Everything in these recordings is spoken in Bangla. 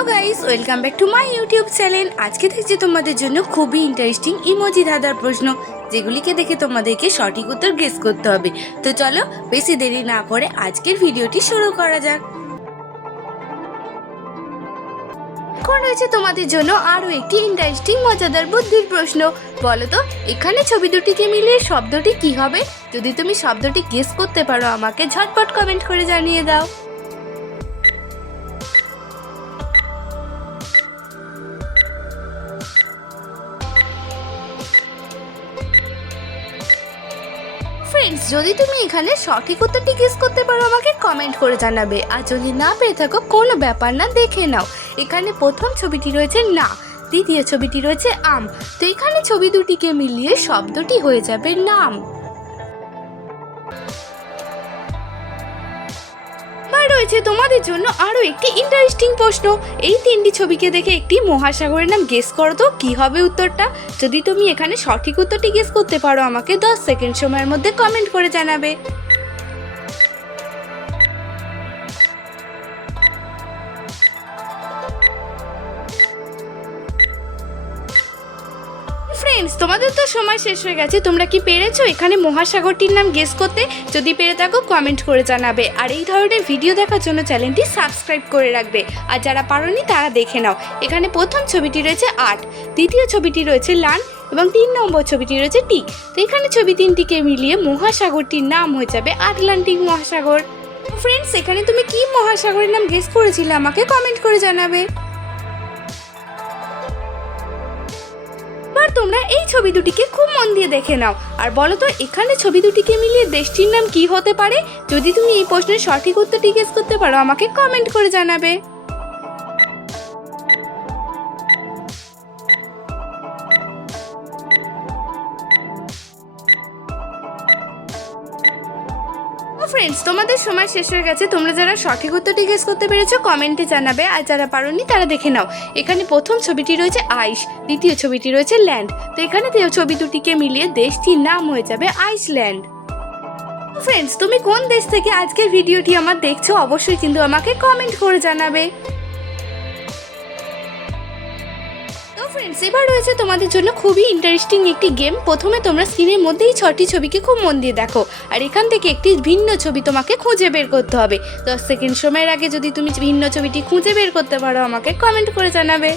Hello guys, welcome back to my YouTube channel. আজকে দেখছি তোমাদের জন্য খুবই ইন্টারেস্টিং ইমোজি ধাঁধার প্রশ্ন, যেগুলিকে দেখে তোমাদেরকে সঠিক উত্তর গেস করতে হবে। তো চলো বেশি দেরি না করে আজকের ভিডিওটি শুরু করা যাক। এখন রয়েছে তোমাদের জন্য আরও একটি ইন্টারেস্টিং মজাদার বুদ্ধির প্রশ্ন। বলো তো এখানে ছবি দুটিকে মিলিয়ে শব্দটি কি হবে? যদি তুমি শব্দটি গেস করতে পারো আমাকে ঝটপট কমেন্ট করে জানিয়ে দাও। ফ্রেন্ডস, যদি তুমি এখানে সঠিক উত্তরটি গেস করতে পারো আমাকে কমেন্ট করে জানাবে, আর যদি না পেরে থাকো কোনো ব্যাপার না, দেখে নাও। এখানে প্রথম ছবিটি রয়েছে না, দ্বিতীয় ছবিটি রয়েছে আম, তো এখানে ছবি দুটিকে মিলিয়ে শব্দটি হয়ে যাবে নাম। রয়েছে তোমাদের জন্য আরো একটি ইন্টারেস্টিং প্রশ্ন। এই তিনটি ছবিকে দেখে একটি মহাসাগরের নাম গেস করো তো কি হবে উত্তরটা। যদি তুমি এখানে সঠিক উত্তরটি গেস করতে পারো আমাকে 10 সেকেন্ড সময়ের মধ্যে কমেন্ট করে জানাবে। ফ্রেন্ডস, তোমাদের তো সময় শেষ হয়ে গেছে। তোমরা কি পেরেছো এখানে মহাসাগরটির নাম গেস করতে? যদি পেরে থাকো কমেন্ট করে জানাবে, আর এই ধরনের ভিডিও দেখার জন্য চ্যানেলটি সাবস্ক্রাইব করে রাখবে। আর যারা পারোনি তারা দেখে নাও। এখানে প্রথম ছবিটি রয়েছে 8, দ্বিতীয় ছবিটি রয়েছে লান এবং 3 নম্বর ছবিটি রয়েছে টিক। তো এখানে ছবি তিনটিকে মিলিয়ে মহাসাগরটির নাম হয়ে যাবে আটলান্টিক মহাসাগর। ফ্রেন্ডস, এখানে তুমি কি মহাসাগরের নাম গেস করেছিলে আমাকে কমেন্ট করে জানাবে। তোমরা এই ছবি দুটিকে খুব মন দিয়ে দেখে নাও, আর বলো তো এখানে ছবি দুটিকে মিলিয়ে দেশটির নাম কি হতে পারে? যদি তুমি এই প্রশ্নের সঠিক উত্তরটি গেস করতে পারো আমাকে কমেন্ট করে জানাবে। ফ্রেন্ডস, তোমাদের সময় শেষ হয়ে গেছে। তোমরা যারা সঠিক উত্তরটি গেস করতে পেরেছো কমেন্টে জানাবে, আর যারা পারোনি তারা দেখে নাও। এখানে প্রথম ছবিটি রয়েছে আইস, দ্বিতীয় ছবিটি রয়েছে ল্যান্ড, তো এখানে ছবি দুটিকে মিলিয়ে দেশটির নাম হয়ে যাবে আইসল্যান্ড। ফ্রেন্ডস, তুমি কোন দেশ থেকে আজকের ভিডিওটি আমার দেখছো অবশ্যই কিন্তু আমাকে কমেন্ট করে জানাবে। ফ্রেন্ডস, এবার রয়েছে তোমাদের জন্য খুবই ইন্টারেস্টিং একটি গেম। প্রথমে তোমরা স্ক্রিনের মধ্যেই 6টি ছবিকে খুব মন দিয়ে দেখো, আর এখান থেকে একটি ভিন্ন ছবি তোমাকে খুঁজে বের করতে হবে। 10 সেকেন্ড সময়ের আগে যদি তুমি ভিন্ন ছবিটি খুঁজে বের করতে পারো আমাকে কমেন্ট করে জানাবে।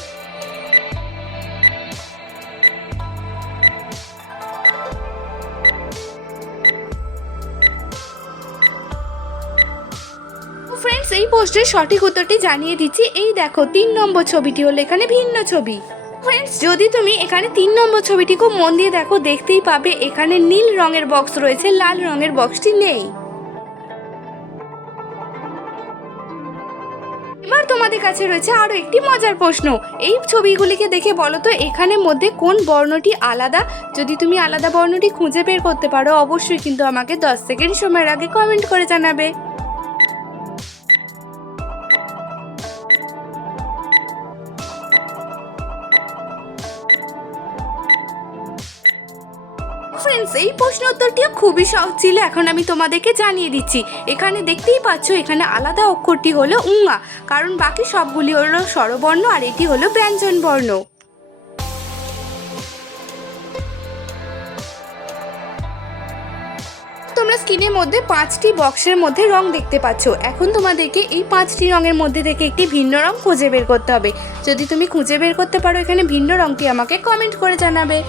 ফ্রেন্ডস, এই পোস্টের সঠিক উত্তরটি জানিয়ে দিচ্ছি। এই দেখো 3 নম্বর ছবিটি হলো এখানে ভিন্ন ছবি। ফ্রেন্ডস, যদি তুমি এখানে 3 নম্বর ছবিটি খুব মন দিয়ে দেখো দেখতেই পাবে এখানে নীল রঙের বক্স রয়েছে, লাল রঙের বক্সটি নেই। এবার তোমাদের কাছে রয়েছে আরো একটি মজার প্রশ্ন। এই ছবিগুলিকে দেখে বলো তো এখানে মধ্যে কোন বর্ণটি আলাদা? যদি তুমি আলাদা বর্ণটি খুঁজে বের করতে পারো অবশ্যই কিন্তু আমাকে 10 সেকেন্ড সময়ের আগে কমেন্ট করে জানাবে। ফ্রেন্ডস, এই প্রশ্ন উত্তরটিও খুবই সহজ ছিল। এখন আমি তোমাদেরকে জানিয়ে দিচ্ছি। এখানে দেখতেই পাচ্ছ এখানে আলাদা অক্ষরটি হলো উঙা, কারণ বাকি সবগুলি হলো স্বরবর্ণ আর এটি হলো ব্যঞ্জন বর্ণ। তোমরা স্ক্রিনের মধ্যে 5টি বক্সের মধ্যে রং দেখতে পাচ্ছ। এখন তোমাদেরকে এই 5টি রঙের মধ্যে থেকে একটি ভিন্ন রং খুঁজে বের করতে হবে। যদি তুমি খুঁজে বের করতে পারো এখানে ভিন্ন রংটি আমাকে কমেন্ট করে জানাবে।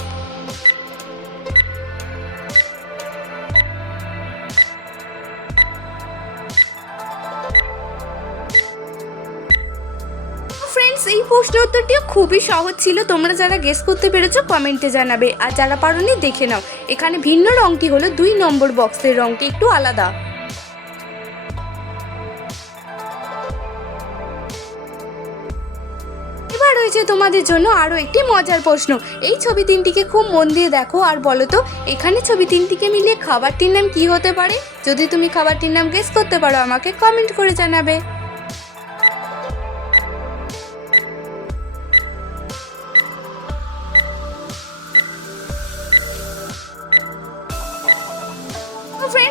ফ্রেন্ডস, এই প্রশ্ন উত্তরটিও খুবই সহজ ছিল। তোমরা যারা গেস করতে পেরেছো কমেন্টে জানাবে, আর যারা পারোনি দেখে নাও। এখানে ভিন্ন রংটি হলো 2 নম্বর বক্সের রংটি একটু আলাদা। এবার রয়েছে তোমাদের জন্য আরো একটি মজার প্রশ্ন। এই ছবি তিনটিকে খুব মন দিয়ে দেখো, আর বলো তো এখানে ছবি তিনটিকে মিলিয়ে খাবারটির নাম কি হতে পারে? যদি তুমি খাবারটির নাম গেস করতে পারো আমাকে কমেন্ট করে জানাবে।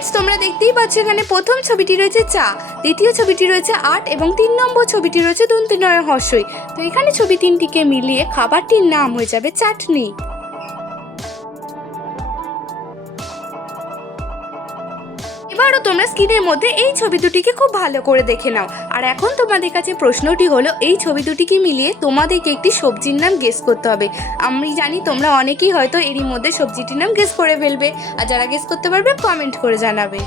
ফ্রেন্ডস, তোমরা দেখতেই পাচ্ছ এখানে প্রথম ছবিটি রয়েছে চা, দ্বিতীয় ছবিটি রয়েছে আট এবং ৩ নম্বর ছবিটি রয়েছে দন্ত্যি ন হ্রস্বই। তো এখানে ছবি তিনটিকে মিলিয়ে খাবারটির নাম হয়ে যাবে চাটনি। এবারও তোমরা স্ক্রিনের মধ্যে এই ছবি দুটিকে খুব ভালো করে দেখে নাও। আর এখন তোমাদের কাছে প্রশ্নটি হলো, এই ছবি দুটিকে মিলিয়ে তোমাদেরকে একটি সবজির নাম গেস করতে হবে। আমি জানি তোমরা অনেকেই হয়তো এরই মধ্যে সবজিটির নাম গেস করে ফেলবে, আর যারা গেস করতে পারবে কমেন্ট করে জানাবে।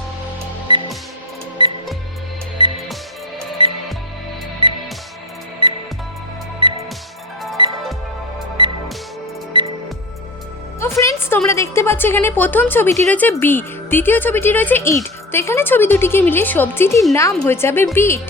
তো ফ্রেন্ডস, তোমরা দেখতে পাচ্ছ এখানে প্রথম ছবিটি রয়েছে বি, দ্বিতীয় ছবিটি রয়েছে ইট। তো এখানে ছবি দুটিকে মিলিয়ে সবজিটির নাম হয়ে যাবে বিট।